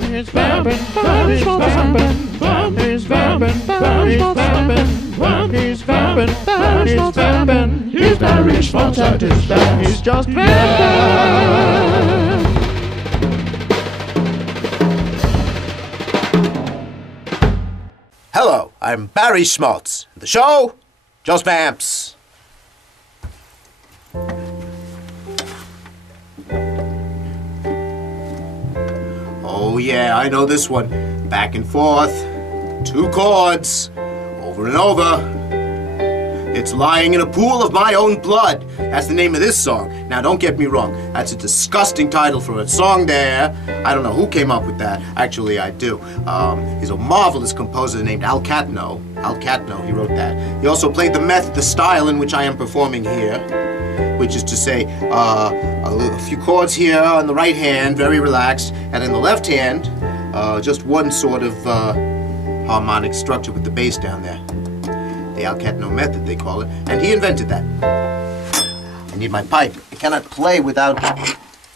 He's vamping, Barry Schmaltz vamping. He's vamping, Barry Schmaltz vamping. He's vamping, Barry Schmaltz vamping. He's Barry Schmaltz at his best. He's just vamping. Hello, I'm Barry Schmaltz. The show, just Vamps. Oh yeah, I know this one. Back and forth, 2 chords, over and over. It's lying in a pool of my own blood. That's the name of this song. Now don't get me wrong, that's a disgusting title for a song there. I don't know who came up with that. Actually, I do. He's a marvelous composer named Katno. Katno, he wrote that. He also played the method, the style in which I am performing here, which is to say, a few chords here on the right hand, very relaxed, and in the left hand, just one sort of harmonic structure with the bass down there. The Katno Method, they call it, and he invented that. I need my pipe. I cannot play without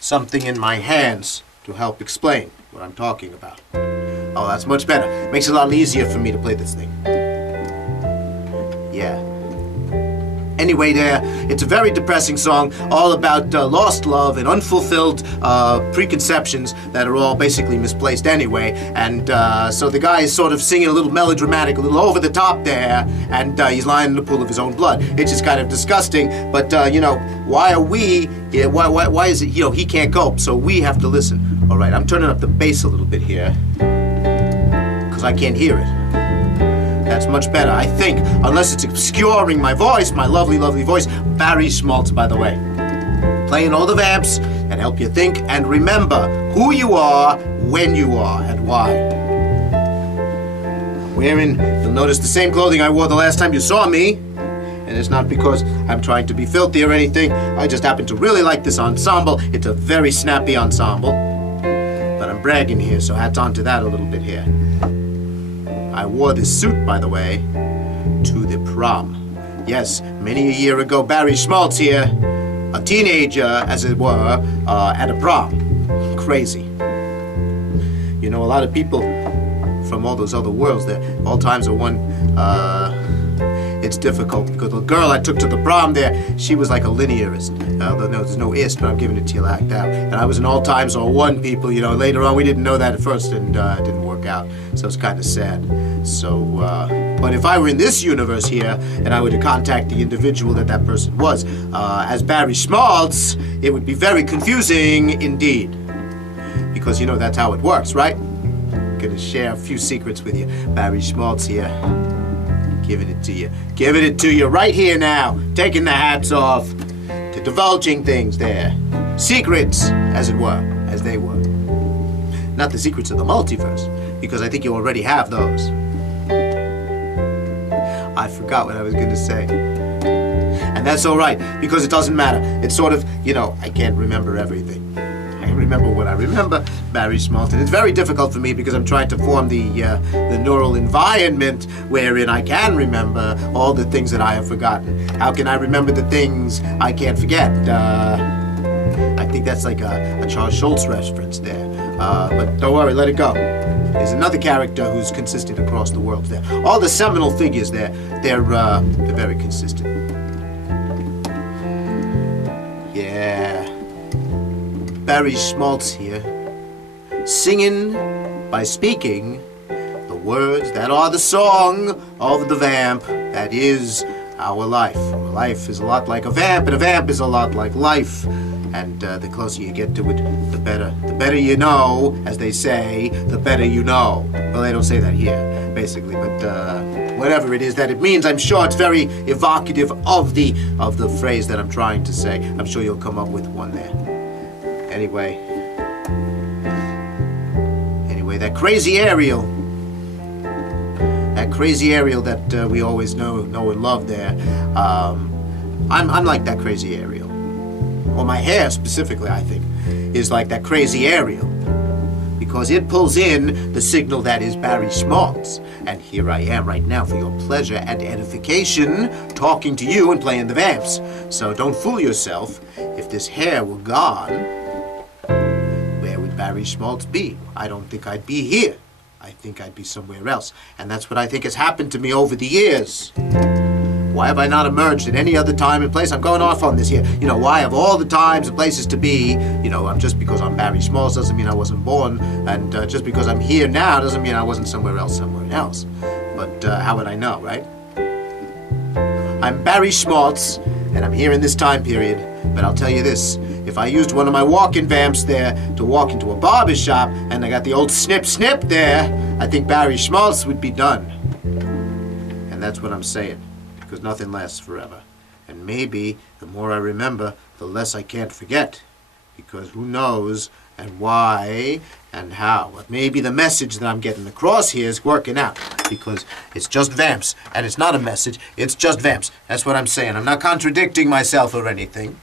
something in my hands to help explain what I'm talking about. Oh, that's much better. Makes it a lot easier for me to play this thing. Yeah. Anyway, it's a very depressing song, all about lost love and unfulfilled preconceptions that are all basically misplaced anyway. And so the guy is sort of singing a little melodramatic, a little over the top there, and he's lying in the pool of his own blood. It's just kind of disgusting, but you know, why are we? Yeah, why is it? You know, he can't cope, so we have to listen. All right, I'm turning up the bass a little bit here because I can't hear it. That's much better, I think, unless it's obscuring my voice, my lovely, lovely voice. Barry Schmaltz, by the way. Playing all the vamps that help you think and remember who you are, when you are, and why. I'm wearing, you'll notice, the same clothing I wore the last time you saw me. And it's not because I'm trying to be filthy or anything. I just happen to really like this ensemble. It's a very snappy ensemble. But I'm bragging here, so hats on to that a little bit here. I wore this suit, by the way, to the prom. Yes, many a year ago, Barry Schmaltz here, a teenager, as it were, at a prom. Crazy. You know, a lot of people from all those other worlds, all times are one, it's difficult, because the girl I took to the prom there, she was like a linearist. No, there's no ist, but I'm giving it to you like that. And I was an all times or one people, you know. Later on, we didn't know that at first, and it didn't work out. So it's kind of sad. So, but if I were in this universe here, and I were to contact the individual that person was, as Barry Schmaltz, it would be very confusing indeed. Because, you know, that's how it works, right? I'm gonna share a few secrets with you. Barry Schmaltz here. Giving it to you. Giving it to you right here now. Taking the hats off. To divulging things there. Secrets, as it were. As they were. Not the secrets of the multiverse. Because I think you already have those. I forgot what I was going to say. And that's alright. Because it doesn't matter. It's sort of, you know, I can't remember everything. I remember what I remember, Barry Schmaltz. It's very difficult for me because I'm trying to form the neural environment wherein I can remember all the things that I have forgotten. How can I remember the things I can't forget? I think that's like a Charles Schultz reference there. But don't worry, let it go. There's another character who's consistent across the world there. All the seminal figures there, they're very consistent. Yeah. Barry Schmaltz here, singing by speaking the words that are the song of the vamp that is our life. Our life is a lot like a vamp, and a vamp is a lot like life. And the closer you get to it, the better you know, as they say, the better you know. Well, they don't say that here, basically, but whatever it is that it means, I'm sure it's very evocative of the phrase that I'm trying to say. I'm sure you'll come up with one there. Anyway, that crazy Ariel that we always know and love there, I'm like that crazy Ariel. Well, my hair specifically, I think, is like that crazy Ariel, because it pulls in the signal that is Barry Schmaltz. And here I am right now for your pleasure and edification, talking to you and playing the vamps. So don't fool yourself. If this hair were gone, where would Barry Barry Schmaltz be? I don't think I'd be here. I think I'd be somewhere else. And that's what I think has happened to me over the years. Why have I not emerged at any other time and place? I'm going off on this here. You know, why of all the times and places to be, you know, just because I'm Barry Schmaltz doesn't mean I wasn't born, and just because I'm here now doesn't mean I wasn't somewhere else. But how would I know, right? I'm Barry Schmaltz, and I'm here in this time period, but I'll tell you this. If I used one of my walking vamps there to walk into a barber shop, and I got the old snip snip there, I think Barry Schmaltz would be done. And that's what I'm saying. Because nothing lasts forever. And maybe the more I remember, the less I can't forget. Because who knows and why and how. But maybe the message that I'm getting across here is working out. Because it's just vamps. And it's not a message, it's just vamps. That's what I'm saying. I'm not contradicting myself or anything.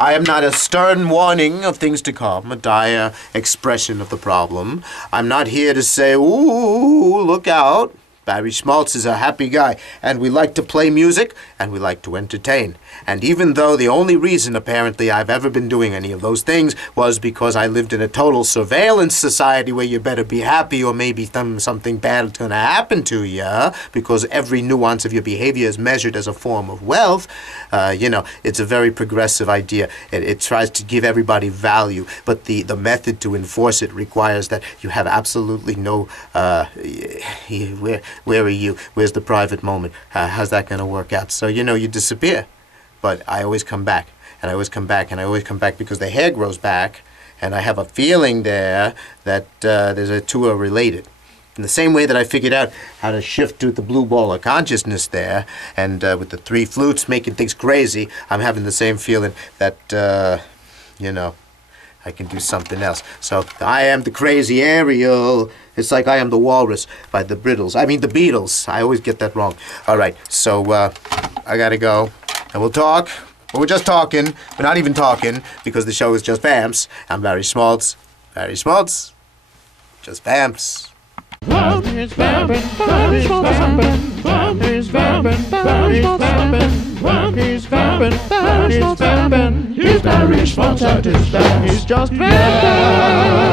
I am not a stern warning of things to come, a dire expression of the problem. I'm not here to say, ooh, look out. Barry Schmaltz is a happy guy, and we like to play music, and we like to entertain. And even though the only reason, apparently, I've ever been doing any of those things was because I lived in a total surveillance society where you better be happy or maybe something bad is going to happen to you, because every nuance of your behavior is measured as a form of wealth, you know, it's a very progressive idea. It tries to give everybody value, but the method to enforce it requires that you have absolutely no, where are you? Where's the private moment? How's that going to work out? So, you know, you disappear. But I always come back, and I always come back, and I always come back because the hair grows back, and I have a feeling there that the two are related. In the same way that I figured out how to shift to the blue ball of consciousness there, and with the 3 flutes making things crazy, I'm having the same feeling that, you know, I can do something else. So I am the crazy Ariel. It's like I am the walrus by the Beatles. The Beatles. I always get that wrong. All right, so I gotta go. And we'll talk. But we're just talking. We're not even talking because the show is just Vamps. I'm Barry Schmaltz. Barry Schmaltz. Just Vamps. Vamps is vamping, Barry Schmaltz vamping. Vamps is vamping, Barry Schmaltz vamping. Vamps is vamping, Barry Schmaltz vamping. He's Barry Schmaltz at his best. He's just vamping.